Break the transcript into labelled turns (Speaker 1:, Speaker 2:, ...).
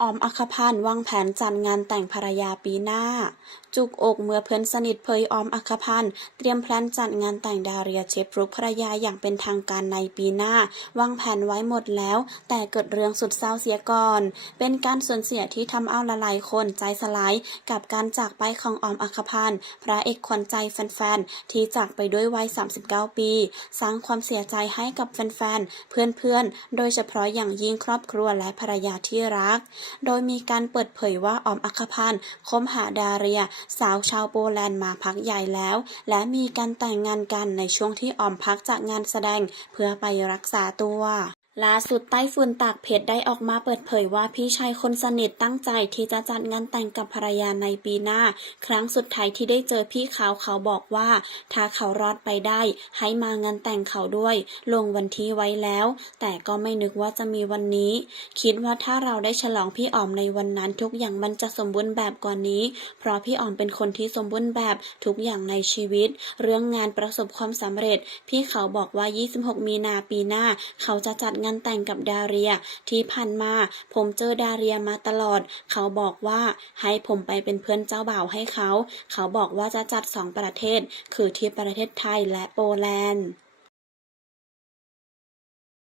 Speaker 1: ออมอัคพันธ์วางแผนจัดงานแต่งภรรยาปีหน้า จุกอกเมื่อเพื่อนสนิทเผยออมอัคพันธ์เตรียมแพลนจัดงานแต่งดาเรียเชฟรุกภรรยาอย่างเป็นทางการในปีหน้า วางแผนไว้หมดแล้ว แต่เกิดเรื่องสุดเศร้าเสียก่อน เป็นการสูญเสียที่ทำเอาหลายคนใจสลายกับการจากไปของออมอัคพันธ์พระเอกขวัญใจแฟนๆที่จากไปด้วยวัย 39 ปี สร้างความเสียใจให้กับแฟนๆเพื่อนๆโดยเฉพาะอย่างยิ่งครอบครัวและภรรยาที่รักโดยมีการเปิดเผยว่าออมอัคพันธ์คมหาดาเรีย สาวชาวโปแลนด์มาพักใหญ่แล้ว และมีการแต่งงานกันในช่วงที่ออมพักจากงานแสดงเพื่อไปรักษาตัว ล่าสุดไต้ฝุ่นตากเพชรได้ออกมาเปิดเผยว่าพี่ชายคนสนิทตั้งใจที่จะจัดงานแต่งกับภรรยาในปีหน้า ครั้งสุดท้ายที่ได้เจอพี่เขาเขาบอกว่า ถ้าเขารอดไปได้ ให้มางานแต่งเขาด้วย ลงวันที่ไว้แล้ว แต่ก็ไม่นึกว่าจะมีวันนี้ คิดว่าถ้าเราได้ฉลองพี่อ๋อมในวันนั้นทุกอย่างมันจะสมบูรณ์แบบกว่านี้ เพราะพี่อ๋อมเป็นคนที่สมบูรณ์แบบทุกอย่างในชีวิต เรื่องงานประสบความสำเร็จ พี่เขาบอกว่า 26 มีนาปีหน้า เขาจะจัดงานแต่งกับดาเรีย ที่ผ่านมา ผมเจอดาเรียมาตลอด เขาบอกว่าให้ผมไปเป็นเพื่อนเจ้าบ่าวให้เขา เขาบอกว่าจะจัดสองประเทศ คือที่ประเทศไทยและโปแลนด์